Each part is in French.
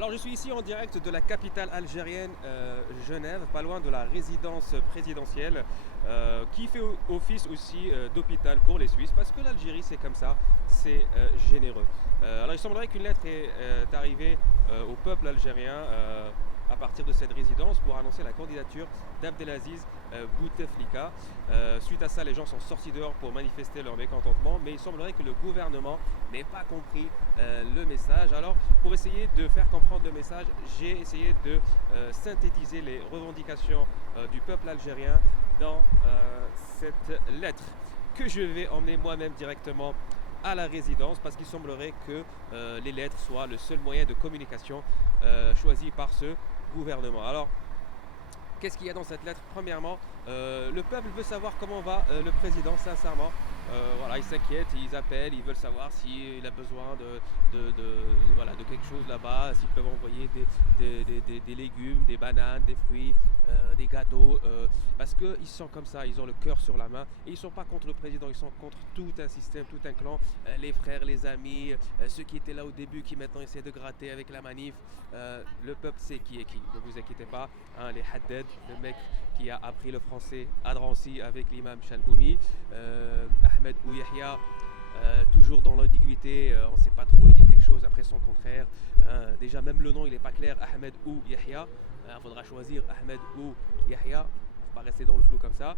Alors je suis ici en direct de la capitale algérienne, Genève, pas loin de la résidence présidentielle, qui fait office aussi d'hôpital pour les Suisses, parce que l'Algérie c'est comme ça, c'est généreux. Alors il semblerait qu'une lettre est arrivée au peuple algérien à partir de cette résidence pour annoncer la candidature d'Abdelaziz Bouteflika. Suite à ça, les gens sont sortis dehors pour manifester leur mécontentement, mais il semblerait que le gouvernement n'ait pas compris le message. Alors, pour essayer de faire comprendre le message, j'ai essayé de synthétiser les revendications du peuple algérien dans cette lettre que je vais emmener moi-même directement à la résidence, parce qu'il semblerait que les lettres soient le seul moyen de communication choisi par ce gouvernement. Alors, qu'est-ce qu'il y a dans cette lettre? Premièrement, le peuple veut savoir comment va le président, sincèrement. Voilà, ils s'inquiètent, ils appellent, ils veulent savoir s'il a besoin voilà, de quelque chose là-bas, s'ils peuvent envoyer des légumes, des bananes, des fruits, des gâteaux, parce qu'ils sont comme ça, ils ont le cœur sur la main, et ils ne sont pas contre le président, ils sont contre tout un système, tout un clan, les frères, les amis, ceux qui étaient là au début, qui maintenant essaient de gratter avec la manif. Le peuple sait qui est qui, ne vous inquiétez pas, hein, les Haddad, le mec qui a appris le français à Drancy avec l'imam Chalgoumi, Ahmed ou Yahya, toujours dans l'ambiguïté, on ne sait pas trop, il dit quelque chose, après son contraire. Déjà même le nom il n'est pas clair, Ahmed ou Yahya, il faudra choisir Ahmed ou Yahya, il ne faut pas rester dans le flou comme ça.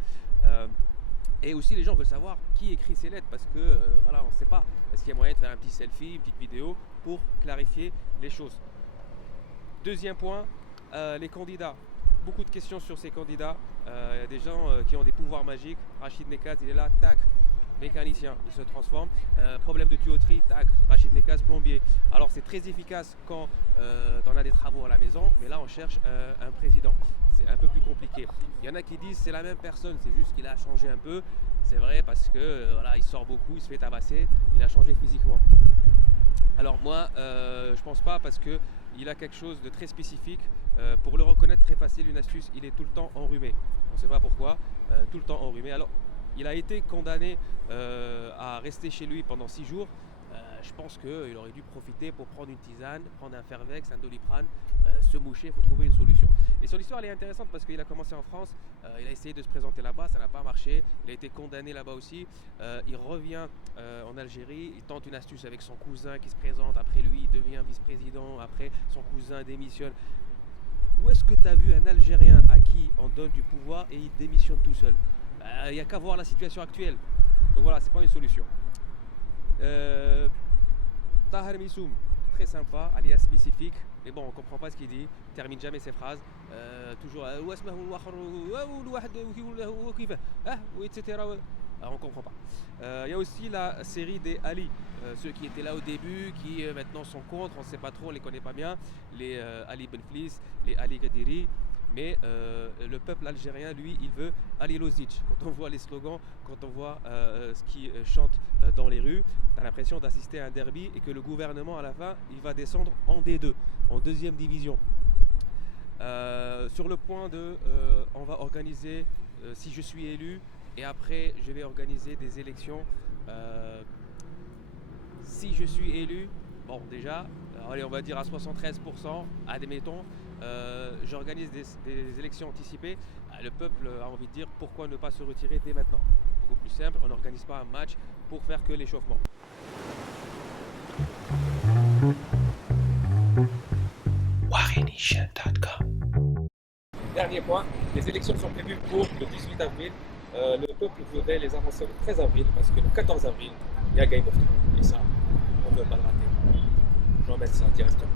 Et aussi les gens veulent savoir qui écrit ces lettres, parce que voilà, on ne sait pas, est-ce qu'il y a moyen de faire un petit selfie, une petite vidéo pour clarifier les choses. Deuxième point, les candidats. Beaucoup de questions sur ces candidats. Il y a des gens qui ont des pouvoirs magiques. Rachid Nekaz, il est là, tac, mécanicien, il se transforme. Problème de tuyauterie, tac, Rachid Nekaz, plombier. Alors c'est très efficace quand on a des travaux à la maison, mais là on cherche un président. C'est un peu plus compliqué. Il y en a qui disent c'est la même personne, c'est juste qu'il a changé un peu. C'est vrai parce que voilà, il sort beaucoup, il se fait tabasser, il a changé physiquement. Alors moi, je pense pas, parce que il a quelque chose de très spécifique. Pour le reconnaître, très facile, une astuce, il est tout le temps enrhumé. On ne sait pas pourquoi, tout le temps enrhumé. Alors, il a été condamné à rester chez lui pendant 6 jours. Je pense qu'il aurait dû profiter pour prendre une tisane, prendre un Fervex, un Doliprane, se moucher, il faut trouver une solution. Et son histoire elle est intéressante parce qu'il a commencé en France, il a essayé de se présenter là-bas, ça n'a pas marché, il a été condamné là-bas aussi, il revient en Algérie, il tente une astuce avec son cousin qui se présente, après lui il devient vice-président, après son cousin démissionne. Où est-ce que tu as vu un Algérien à qui on donne du pouvoir et il démissionne tout seul? Il n'y a qu'à voir la situation actuelle. Donc voilà, c'est pas une solution. Tahar Missoum, très sympa, alias spécifique, mais bon, on comprend pas ce qu'il dit, il termine jamais ses phrases, toujours etc. Alors, on comprend pas. Il y a aussi la série des Ali, ceux qui étaient là au début, qui maintenant sont contre, on ne sait pas trop, on les connaît pas bien, les Ali Benflis, les Ali Gadiri. Mais le peuple algérien, lui, il veut Ali Lozic. Quand on voit les slogans, quand on voit ce qu'ils chantent dans les rues, tu as l'impression d'assister à un derby et que le gouvernement, à la fin, il va descendre en D2, en deuxième division. Sur le point de on va organiser, si je suis élu, et après je vais organiser des élections. Si je suis élu, bon déjà, allez, on va dire à 73%, admettons, j'organise des élections anticipées. Le peuple a envie de dire pourquoi ne pas se retirer dès maintenant. Beaucoup plus simple, on n'organise pas un match pour faire que l'échauffement. Warenation.com. Dernier point, les élections sont prévues pour le 18 avril. Le peuple voudrait les avancer le 13 avril parce que le 14 avril, il y a Game of Thrones. Et ça, on ne veut pas le rater. Je vais en mettre ça directement.